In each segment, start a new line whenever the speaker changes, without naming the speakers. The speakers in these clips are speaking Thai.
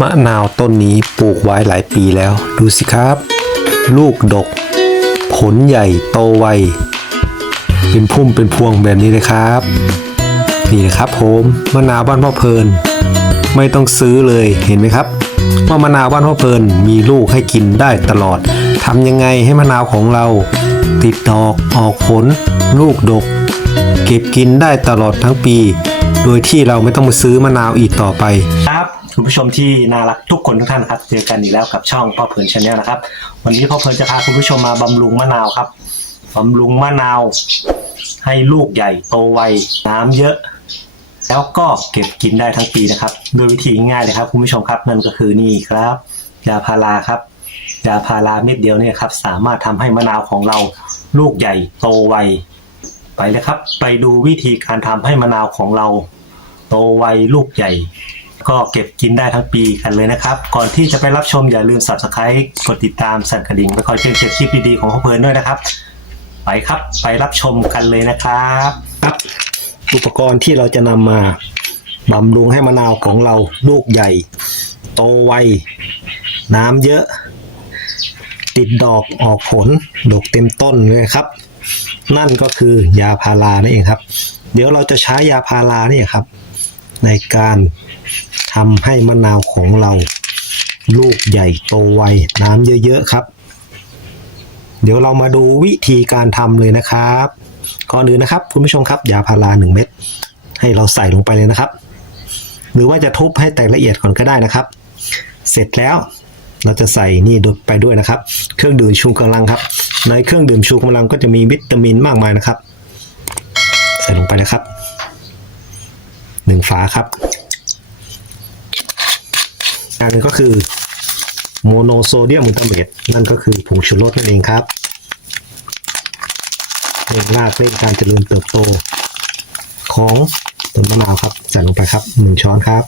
มะนาวต้นนี้ปลูกไว้หลายปีแล้ว ดูสิครับ ลูกดก ผลใหญ่โตไว เป็นพุ่มเป็นพวงแบบนี้เลยครับ นี่นะครับผมมะนาวบ้านพ่อเพลิน ไม่ต้องซื้อเลยเห็นไหมครับว่ามะนาวบ้านพ่อเพลินมีลูกให้กินได้ตลอดทำยังไงให้มะนาวของเรา ติดดอกออกผล ลูกดก เก็บกินได้ตลอดทั้งปี โดยที่เราไม่ต้องมาซื้อมะนาวอีกต่อไปครับ คุณผู้ชมที่น่ารักทุกคนทุกท่านครับเจอกันอีกแล้วกับช่องพ่อเพลินชาแนลนะครับ วันนี้พ่อเพลินจะพาคุณผู้ชมมาบำรุงมะนาวครับบำรุงมะนาว ให้ลูกใหญ่โตไวน้ำเยอะ แล้วก็เก็บกินได้ทั้งปีนะครับโดยวิธีง่ายเลยครับคุณผู้ชมครับนั่นก็คือนี่ครับยาพาราครับยาพาราเม็ดเดียวเนี่ยครับสามารถทำให้มะนาวของเราลูกใหญ่โตไวไปเลยครับ ไปดูวิธีการทำให้มะนาวของเรา โตไวลูกใหญ่ ก็เก็บกินได้ทั้งปีกันเลยนะครับ ก่อนที่จะไปรับชมอย่าลืม subscribe กดติดตามสั่นกระดิ่งไปคอยแจ้งเตือนคลิปดีๆของพ่อเพลินด้วยนะครับ ไปครับไปรับชมกันเลยนะครับครับอุปกรณ์ที่เราจะนำมาบำรุงให้มะนาวของเราลูกใหญ่ โตไว น้ำเยอะ ติดดอกออกผลดกเต็มต้นเลยครับ นั่นก็คือยาพารานั่นเองครับ เดี๋ยวเราจะใช้ยาพารานี่ครับ ในการทำให้มะนาวของเรา ลูกใหญ่โตไวน้ำเยอะๆครับ เดี๋ยวเรามาดูวิธีการทำเลยนะครับก่อนอื่นนะครับ คุณผู้ชมครับยาพาราหนึ่งเม็ดให้เราใส่ลงไปเลยนะครับ หรือว่าจะทุบให้แตกละเอียดก่อนก็ได้นะครับ เสร็จแล้วเราจะใส่นี่ดไปด้วยนะครับ เครื่องดื่มชูกำลังครับ ในเครื่องดื่มชูกำลังก็จะมีวิตามินมากมายนะครับ ใส่ลงไปเลยครับ หนึ่งฝาครับ อันนึงก็คือโมโนโซเดียมมูตาเมตนั่นก็คือผงชูรสนั่นเองครับเร่งรากเร่งการเจริญเติบโต ของต้นมะนาวครับใส่ลงไปครับหนึ่งช้อนครับ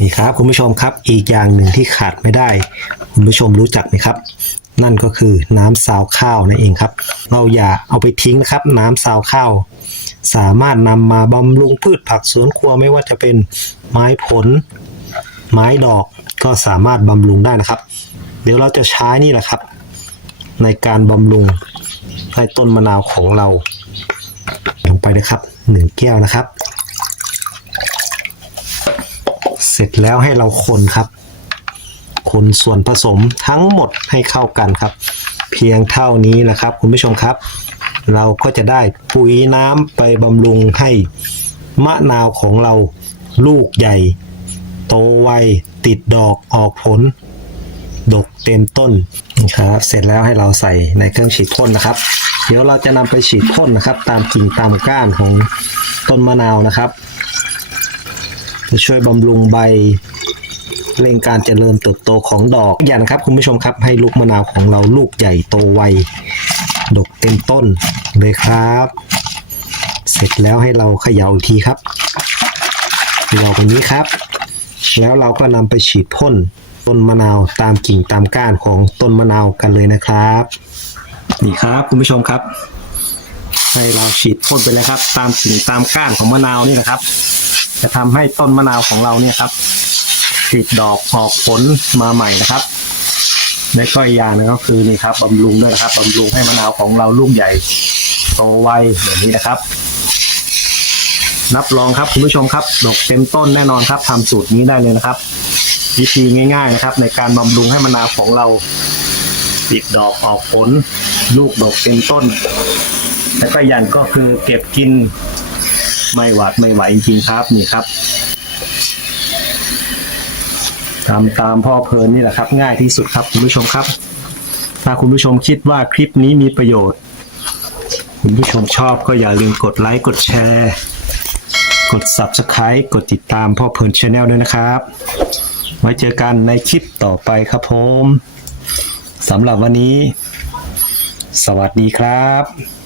นี่ครับคุณผู้ชมครับอีกอย่างหนึ่งที่ขาดไม่ได้ คุณผู้ชมรู้จักไหมครับ นั่นก็คือน้ำซาวข้าวนั่นเองครับ เราอย่าเอาไปทิ้งนะครับ น้ำซาวข้าว สามารถนำมาบำรุงพืชผักสวนครัวไม่ว่าจะเป็นไม้ผล ไม้ดอกก็สามารถบำรุงได้นะครับ เดี๋ยวเราจะใช้นี่แหละครับ ในการบำรุงให้ต้นมะนาวของเรา ลงไปเลยครับหนึ่งแก้วนะครับ เสร็จแล้วให้เราคนครับ คนส่วนผสมทั้งหมดให้เข้ากันครับ เพียงเท่านี้นะครับ คุณผู้ชมครับ เราก็จะได้ปุ๋ยน้ำไปบำรุงให้มะนาวของเราลูกใหญ่ โตไวติดดอกออกผล ดกเต็มต้นนะครับเสร็จแล้วให้เราใส่ในเครื่องฉีดพ่นนะครับ เดี๋ยวเราจะนำไปฉีดพ่นนะครับ ตามกิ่งตามก้านของต้นมะนาวนะครับจะช่วยบำรุงใบ เร่งการเจริญเติบโตของดอกอย่างนะครับคุณผู้ชมครับให้ลูกมะนาวของเราลูกใหญ่โตไวดกเต็มต้นเลยครับ เสร็จแล้วให้เราเขย่าอีกทีครับเขย่าแบบนี้ครับ แล้วเราก็นำไปฉีดพ่นต้นมะนาวตามกิ่งตามก้านของต้นมะนาวกันเลยนะครับ นี่ครับคุณผู้ชมครับ ให้เราฉีดพ่นไปเลยครับ ตามกิ่งตามก้านของมะนาวนี่นะครับ จะทำให้ต้นมะนาวของเราเนี่ยครับ ติดดอกออกผลมาใหม่นะครับและก็อีกอย่างนึงก็คือนี่ครับบำรุงด้วยนะครับบำรุงให้มะนาวของเราลูกใหญ่โตไวแบบนี้นะครับ รับรองครับคุณผู้ชมครับดอกเต็มต้นแน่นอนครับทำสูตรนี้ได้เลยนะครับ วิธีง่าย ๆนะครับ ในการบำรุงให้มะนาวของเราติดดอกออกผล ลูกดอกเต็มต้น แล้วก็อย่างก็คือเก็บกินไม่หวาดไม่ไหวจริงๆครับนี่ครับ ทำตามพ่อเพลินนี่แหละครับ ง่ายที่สุดครับคุณผู้ชมครับ ถ้าคุณผู้ชมคิดว่าคลิปนี้มีประโยชน์ คุณผู้ชมชอบก็อย่าลืมกดไลค์กดแชร์ กด Subscribe กดติดตามพ่อเพลินชาแนลด้วยนะครับ ไว้เจอกันในคลิปต่อไปครับผมสำหรับวันนี้ สวัสดีครับ